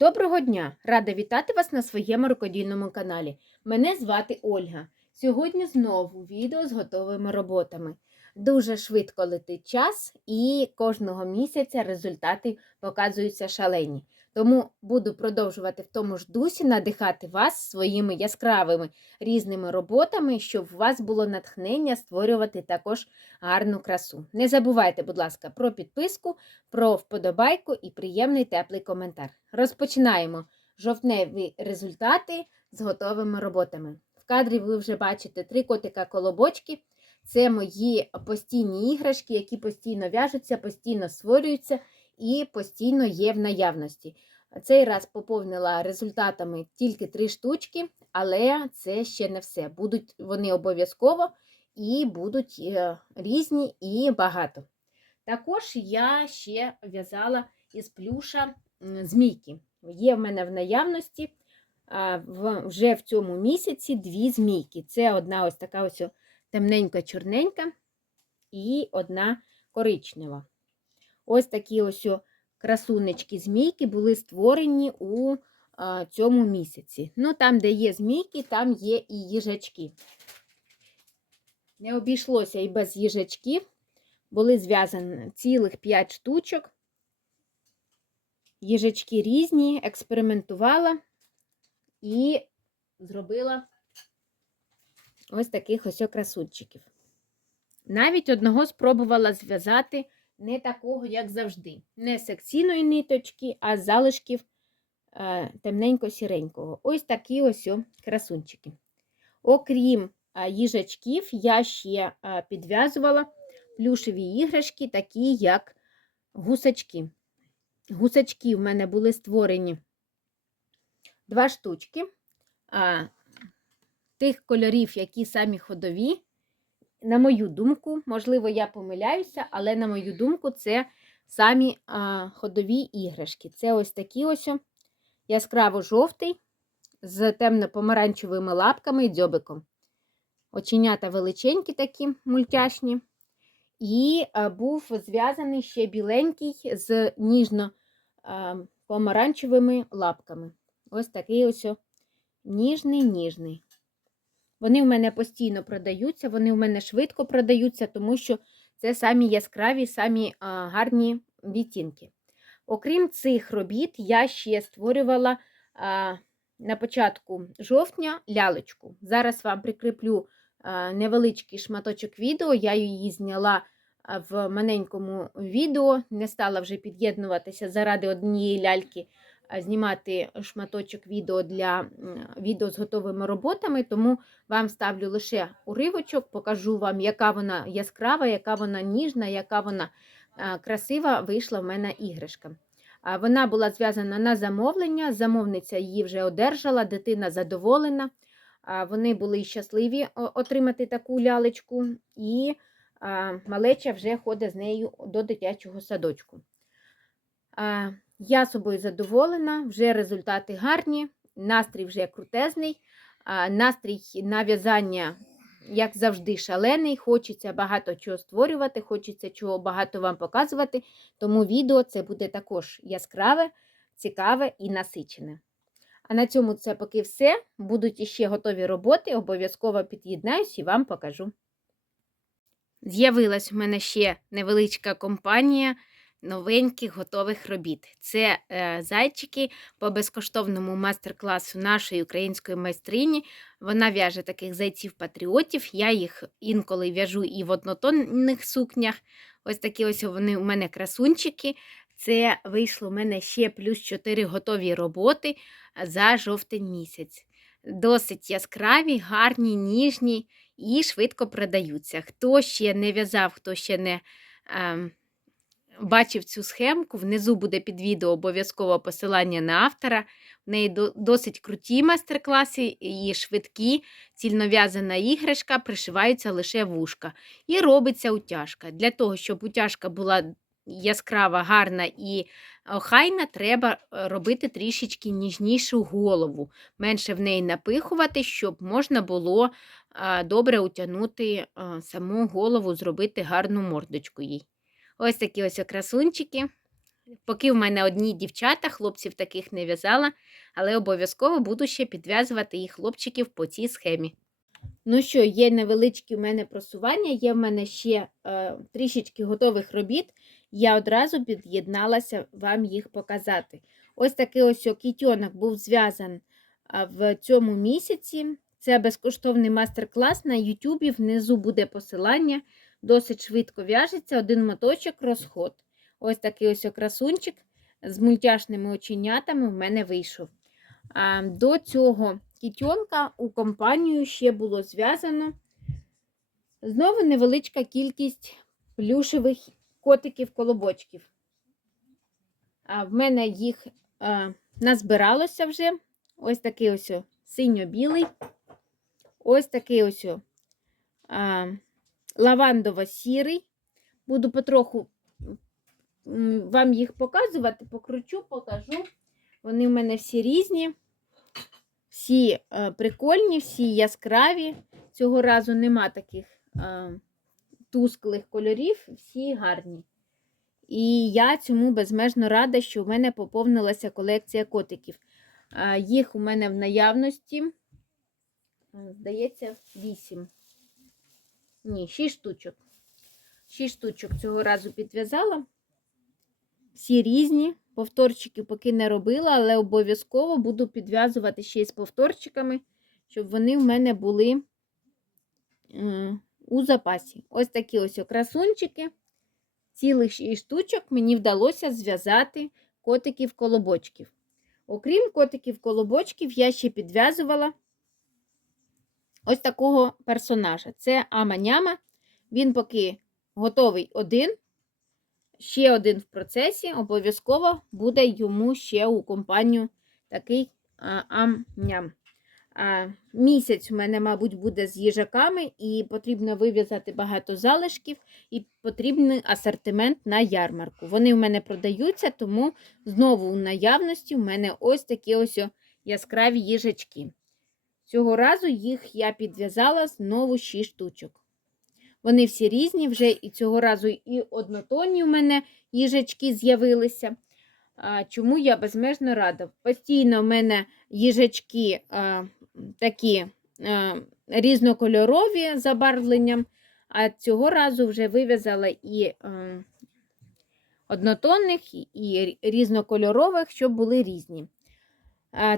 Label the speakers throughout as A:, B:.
A: Доброго дня! Рада вітати вас на своєму рукодільному каналі. Мене звати Ольга. Сьогодні знову відео з готовими роботами. Дуже швидко летить час, і кожного місяця результати показуються шалені. Тому буду продовжувати в тому ж дусі надихати вас своїми яскравими різними роботами, щоб у вас було натхнення створювати також гарну красу. Не забувайте, будь ласка, про підписку, про вподобайку і приємний теплий коментар. Розпочинаємо жовтневі результати з готовими роботами. В кадрі ви вже бачите три котика-колобочки. Це мої постійні іграшки, які постійно в'яжуться, постійно створюються і постійно є в наявності. Цей раз поповнила результатами тільки три штучки, але це ще не все. Будуть вони обов'язково і будуть е, різні і багато. Також я ще в'язала із плюша змійки. Є в мене в наявності вже в цьому місяці дві змійки. Це одна ось така ось темненька-чорненька і одна коричнева. Ось такі ось красунечки змійки були створені у цьому місяці. Ну, там, де є змійки, там є і їжачки. Не обійшлося і без їжачків. Були зв'язані цілих 5 штучок. Їжачки різні, експериментувала і зробила ось таких ось красунчиків. Навіть одного спробувала зв'язати не такого, як завжди. Не секційної ниточки, а залишків е, темненько-сіренького. Ось такі ось красунчики. Окрім е, їжачків, я ще е, підв'язувала плюшеві іграшки, такі як гусачки. Гусачки в мене були створені два штучки. Тих кольорів, які самі ходові. На мою думку, можливо, я помиляюся, але на мою думку, це самі а, ходові іграшки. Це ось такі ось яскраво-жовтий з темно-помаранчевими лапками і дзьобиком. Оченята величенькі такі мультяшні. І а, був зв'язаний ще біленький з ніжно-помаранчевими лапками. Ось такий ось ніжний-ніжний. Вони в мене постійно продаються, вони в мене швидко продаються, тому що це самі яскраві, самі гарні відтінки. Окрім цих робіт, я ще створювала на початку жовтня лялечку. Зараз вам прикріплю невеличкий шматочок відео, я її зняла в маленькому відео, не стала вже під'єднуватися заради однієї ляльки знімати шматочок відео для відео з готовими роботами, тому вам ставлю лише уривочок, покажу вам, яка вона яскрава, яка вона ніжна, яка вона красива вийшла в мене іграшка. Вона була зв'язана на замовлення, замовниця її вже одержала, дитина задоволена. Вони були щасливі отримати таку лялечку, і малеча вже ходить з нею до дитячого садочку. Я собою задоволена, вже результати гарні, настрій вже крутезний, настрій на в'язання, як завжди, шалений. Хочеться багато чого створювати, хочеться чого багато вам показувати. Тому відео це буде також яскраве, цікаве і насичене. А на цьому це поки все. Будуть іще готові роботи, обов'язково під'єднаюсь і вам покажу. З'явилась в мене ще невеличка компанія новеньких готових робіт. Це е, зайчики по безкоштовному майстер-класу нашої української майстрині. Вона в'яже таких зайців-патріотів. Я їх інколи в'яжу і в однотонних сукнях. Ось такі ось вони у мене красунчики. Це вийшло у мене ще плюс 4 готові роботи за жовтень місяць. Досить яскраві, гарні, ніжні і швидко продаються. Хто ще не в'язав, хто ще не. Ем, бачив цю схемку, внизу буде під відео обов'язково посилання на автора. В неї досить круті майстер-класи, і швидкі, цільнов'язана іграшка, пришиваються лише вушка. І робиться утяжка. Для того, щоб утяжка була яскрава, гарна і охайна, треба е, робити трішечки ніжнішу голову, менше в неї напихувати, щоб можна було добре утягнути саму голову, зробити гарну мордочку їй. Ось такі ось красунчики. Поки в мене одні дівчата, хлопців таких не в'язала, але обов'язково буду ще підв'язувати їх хлопчиків по цій схемі. Ну що, є невеличкі в мене просування, є в мене ще е, трішечки готових робіт. Я одразу під'єдналася вам їх показати. Ось такий ось кітьонок був зв'язан в цьому місяці. Це безкоштовний мастер-клас на Ютубі. Внизу буде посилання. Досить швидко в'яжеться, один моточок, розход. Ось такий ось красунчик з мультяшними оченятами в мене вийшов. До цього кітьонка у компанію ще було зв'язано знову невеличка кількість плюшевих котиків-колобочків. В мене їх назбиралося вже. Ось такий ось синьо-білий. Ось такий ось лавандово-сірий. Буду потроху вам їх показувати, покручу, покажу. Вони в мене всі різні, всі е, прикольні, всі яскраві. Цього разу нема таких е, тусклих кольорів, всі гарні. І я цьому безмежно рада, що в мене поповнилася колекція котиків. Е, їх у мене в наявності, здається, 8. Ні, 6 штучок. 6 штучок цього разу підв'язала. Всі різні. Повторчиків поки не робила, але обов'язково буду підв'язувати ще з повторчиками, щоб вони в мене були е, у запасі. Ось такі ось красунчики. Цілих 6 штучок мені вдалося зв'язати котиків-колобочків. Окрім котиків-колобочків, я ще підв'язувала ось такого персонажа. Це Аманяма. Він поки готовий один. Ще один в процесі, обов'язково буде йому ще у компанію такий ам-ням. Місяць у мене, мабуть, буде з їжаками, і потрібно вив'язати багато залишків, і потрібний асортимент на ярмарку. Вони в мене продаються, тому знову у наявності в мене ось такі ось яскраві їжачки. Цього разу їх я підв'язала знову 6 штучок. Вони всі різні, вже і цього разу і однотонні у мене їжачки з'явилися. Чому я безмежно рада? Постійно в мене їжачки такі різнокольорові забарвленням, а цього разу вже вив'язала і однотонних, і різнокольорових, щоб були різні.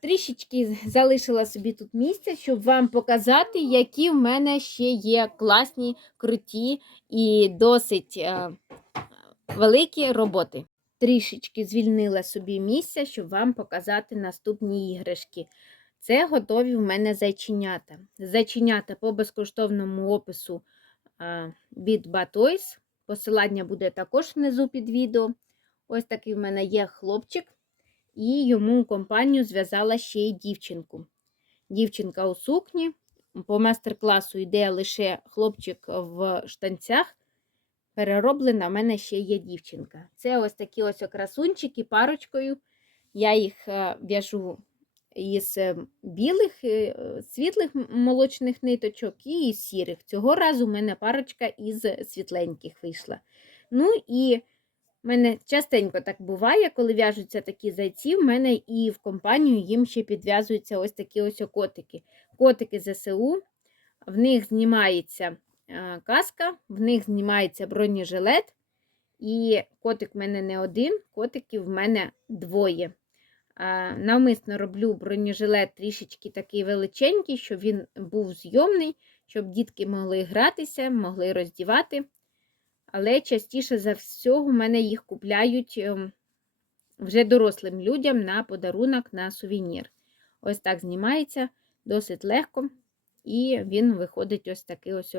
A: Трішечки залишила собі тут місце, щоб вам показати, які в мене ще є класні, круті і досить е, великі роботи. Трішечки звільнила собі місце, щоб вам показати наступні іграшки. Це готові в мене зайченята. Зайченята по безкоштовному опису від Batoys. Посилання буде також внизу під відео. Ось такий в мене є хлопчик і йому у компанію зв'язала ще й дівчинку. Дівчинка у сукні. По майстер-класу йде лише хлопчик в штанцях. Перероблена в мене ще є дівчинка. Це ось такі ось красунчики парочкою. Я їх е, в'яжу із е, білих, е, світлих молочних ниточок і із сірих. Цього разу в мене парочка із світленьких вийшла. Ну і у мене частенько так буває, коли в'яжуться такі зайці, в мене і в компанію їм ще підв'язуються ось такі ось котики. Котики ЗСУ, в них знімається каска, в них знімається бронежилет. І котик в мене не один, котиків в мене двоє. Навмисно роблю бронежилет трішечки такий величенький, щоб він був зйомний, щоб дітки могли гратися, могли роздівати але частіше за всього в мене їх купляють ем, вже дорослим людям на подарунок на сувенір. Ось так знімається досить легко, і він виходить ось такий ось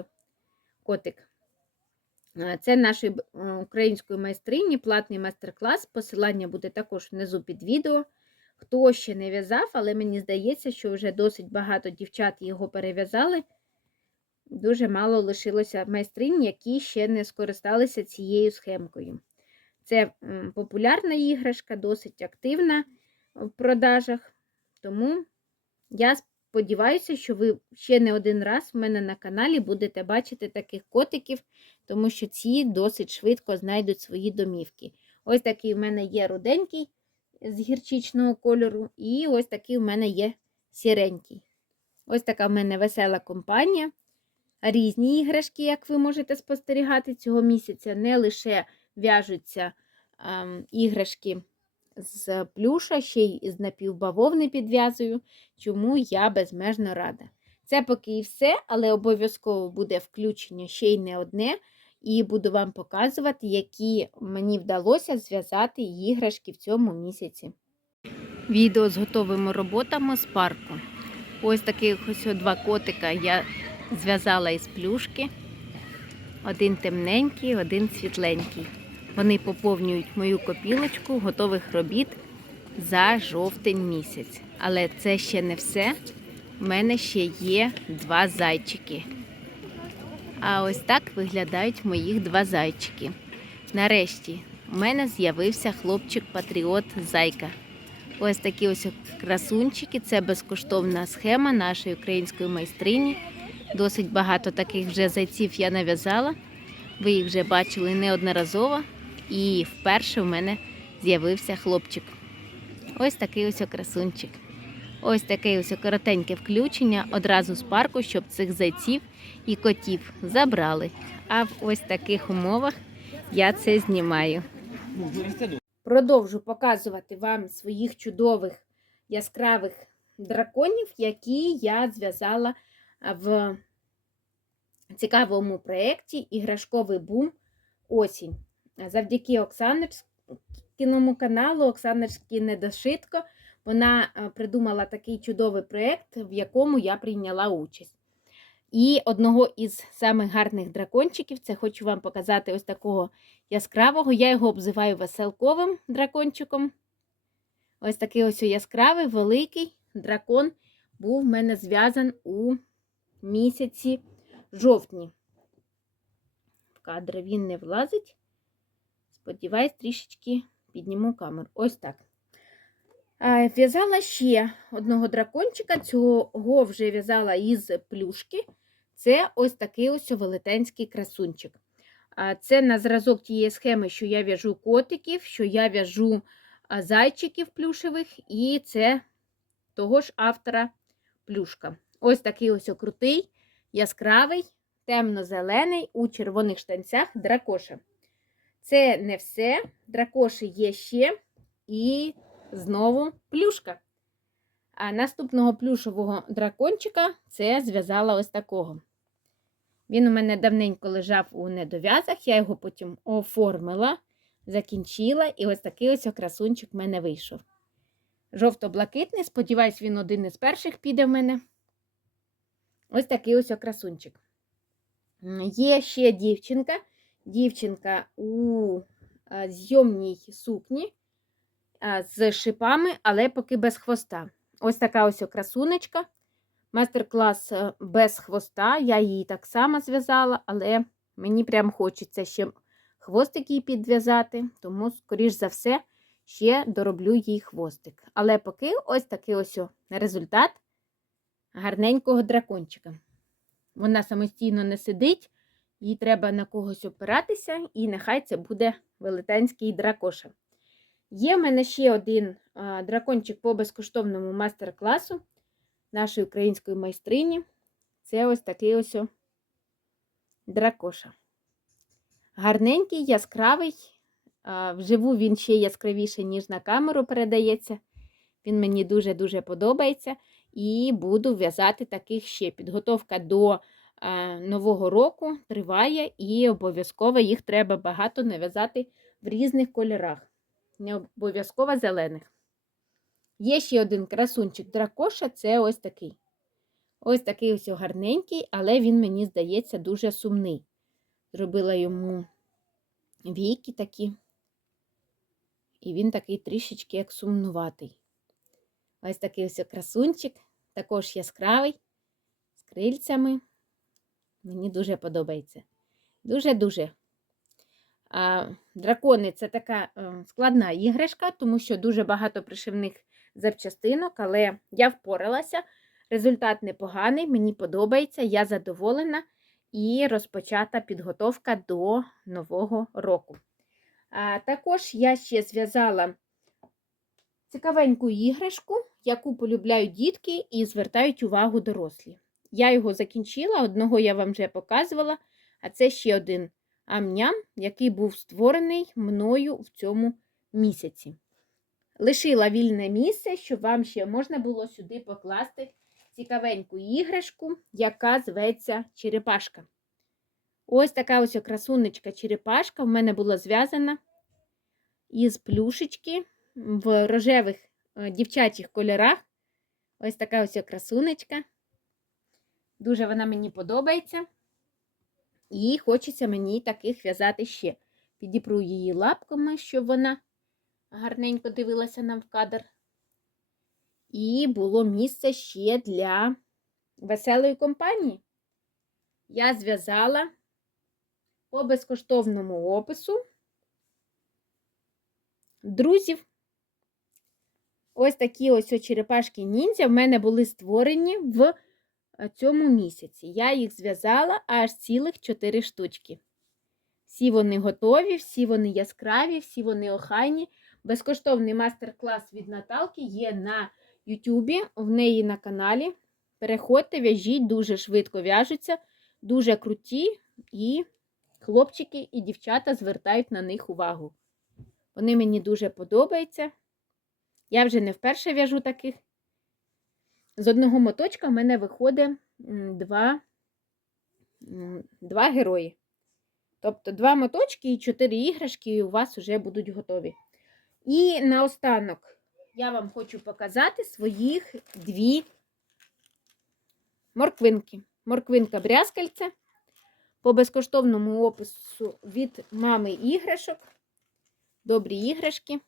A: котик. Це нашої української майстрині, платний майстер-клас. Посилання буде також внизу під відео. Хто ще не в'язав, але мені здається, що вже досить багато дівчат його перев'язали дуже мало лишилося майстринь, які ще не скористалися цією схемкою. Це популярна іграшка, досить активна в продажах. Тому я сподіваюся, що ви ще не один раз в мене на каналі будете бачити таких котиків, тому що ці досить швидко знайдуть свої домівки. Ось такий в мене є руденький з гірчичного кольору, і ось такий в мене є сіренький. Ось така в мене весела компанія. Різні іграшки, як ви можете спостерігати, цього місяця не лише в'яжуться ем, іграшки з плюша, ще й з напівбавовни підв'язую, чому я безмежно рада. Це поки і все, але обов'язково буде включення ще й не одне, і буду вам показувати, які мені вдалося зв'язати іграшки в цьому місяці. Відео з готовими роботами з парку. Ось таких ось два котика я зв'язала із плюшки. Один темненький, один світленький. Вони поповнюють мою копілочку готових робіт за жовтень місяць. Але це ще не все. У мене ще є два зайчики. А ось так виглядають моїх два зайчики. Нарешті у мене з'явився хлопчик-патріот Зайка. Ось такі ось красунчики. Це безкоштовна схема нашої української майстрині. Досить багато таких вже зайців я нав'язала. Ви їх вже бачили неодноразово. І вперше в мене з'явився хлопчик. Ось такий ось красунчик. Ось таке ось коротеньке включення одразу з парку, щоб цих зайців і котів забрали. А в ось таких умовах я це знімаю. Продовжу показувати вам своїх чудових яскравих драконів, які я зв'язала в цікавому проєкті Іграшковий бум осінь. Завдяки Оксанерському каналу Оксанерський недошитко. Вона придумала такий чудовий проєкт, в якому я прийняла участь. І одного із самих гарних дракончиків, це хочу вам показати ось такого яскравого. Я його обзиваю веселковим дракончиком. Ось такий ось яскравий, великий дракон був в мене зв'язан у місяці жовтні. В кадр він не влазить. Сподіваюсь, трішечки підніму камеру. Ось так. В'язала ще одного дракончика, цього вже в'язала із плюшки. Це ось такий ось велетенський красунчик. Це на зразок тієї схеми, що я в'яжу котиків, що я в'яжу зайчиків плюшевих, і це того ж автора плюшка. Ось такий ось окрутий, яскравий, темно-зелений у червоних штанцях дракоша. Це не все. Дракоші є ще і знову плюшка. А наступного плюшового дракончика це зв'язала ось такого. Він у мене давненько лежав у недов'язах, я його потім оформила, закінчила, і ось такий ось красунчик в мене вийшов. Жовто-блакитний, сподіваюсь, він один із перших піде в мене. Ось такий ось красунчик. Є ще дівчинка. Дівчинка у зйомній сукні з шипами, але поки без хвоста. Ось така ось красунечка. Майстер-клас е, без хвоста. Я її так само зв'язала, але мені прям хочеться ще хвостик їй підв'язати, тому, скоріш за все, ще дороблю їй хвостик. Але поки ось такий ось результат гарненького дракончика. Вона самостійно не сидить, їй треба на когось опиратися, і нехай це буде велетенський дракоша. Є в мене ще один дракончик по безкоштовному майстер-класу нашої української майстрині. Це ось такий ось дракоша. Гарненький, яскравий. Вживу він ще яскравіше, ніж на камеру передається. Він мені дуже-дуже подобається. І буду в'язати таких ще. Підготовка до нового року триває, і обов'язково їх треба багато нав'язати в різних кольорах не обов'язково зелених. Є ще один красунчик дракоша це ось такий. Ось такий ось гарненький, але він, мені здається, дуже сумний. Зробила йому віки такі, і він такий трішечки як сумнуватий. Ось такий ось красунчик, також яскравий, з крильцями. Мені дуже подобається. Дуже-дуже. Дракони це така е, складна іграшка, тому що дуже багато пришивних запчастинок, але я впоралася. Результат непоганий, мені подобається, я задоволена і розпочата підготовка до нового року. А також я ще зв'язала цікавеньку іграшку, яку полюбляють дітки і звертають увагу дорослі. Я його закінчила, одного я вам вже показувала, а це ще один амням, який був створений мною в цьому місяці. Лишила вільне місце, щоб вам ще можна було сюди покласти цікавеньку іграшку, яка зветься черепашка. Ось така ось красунечка черепашка в мене була зв'язана із плюшечки в рожевих е, дівчачих кольорах. Ось така ось красунечка. Дуже вона мені подобається. І хочеться мені таких в'язати ще. Підіпру її лапками, щоб вона гарненько дивилася нам в кадр. І було місце ще для веселої компанії. Я зв'язала по безкоштовному опису друзів. Ось такі ось черепашки ніндзя в мене були створені в цьому місяці. Я їх зв'язала аж цілих 4 штучки. Всі вони готові, всі вони яскраві, всі вони охайні. Безкоштовний мастер-клас від Наталки є на Ютубі, в неї на каналі. Переходьте, в'яжіть, дуже швидко в'яжуться, дуже круті, і хлопчики і дівчата звертають на них увагу. Вони мені дуже подобаються. Я вже не вперше в'яжу таких. З одного моточка в мене виходить два, два герої. Тобто два моточки і чотири іграшки у вас вже будуть готові. І наостанок я вам хочу показати своїх дві морквинки. Морквинка брязкальця по безкоштовному опису від мами іграшок. Добрі іграшки.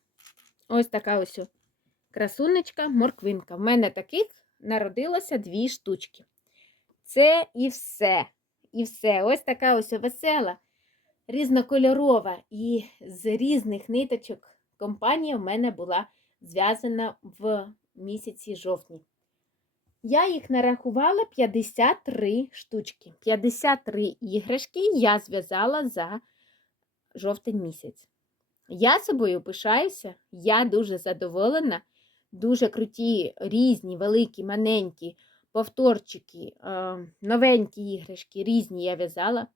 A: Ось така ось красунечка, морквинка. В мене таких народилося дві штучки. Це і все. І все. Ось така ось весела, різнокольорова і з різних ниточок компанія в мене була зв'язана в місяці жовтні. Я їх нарахувала 53 штучки. 53 іграшки я зв'язала за жовтень місяць. Я собою пишаюся, я дуже задоволена, дуже круті, різні, великі, маленькі повторчики, новенькі іграшки, різні я в'язала.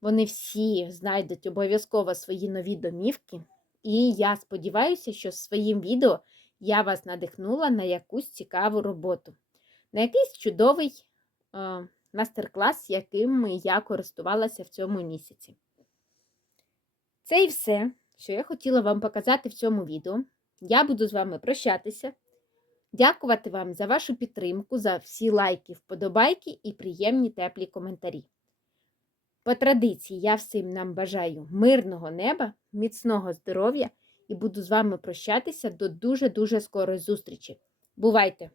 A: Вони всі знайдуть обов'язково свої нові домівки. І я сподіваюся, що своїм відео я вас надихнула на якусь цікаву роботу, на якийсь чудовий мастер-клас, яким я користувалася в цьому місяці. Це і все, що я хотіла вам показати в цьому відео. Я буду з вами прощатися. Дякувати вам за вашу підтримку, за всі лайки, вподобайки і приємні теплі коментарі. По традиції я всім нам бажаю мирного неба, міцного здоров'я і буду з вами прощатися до дуже-дуже скорої зустрічі. Бувайте!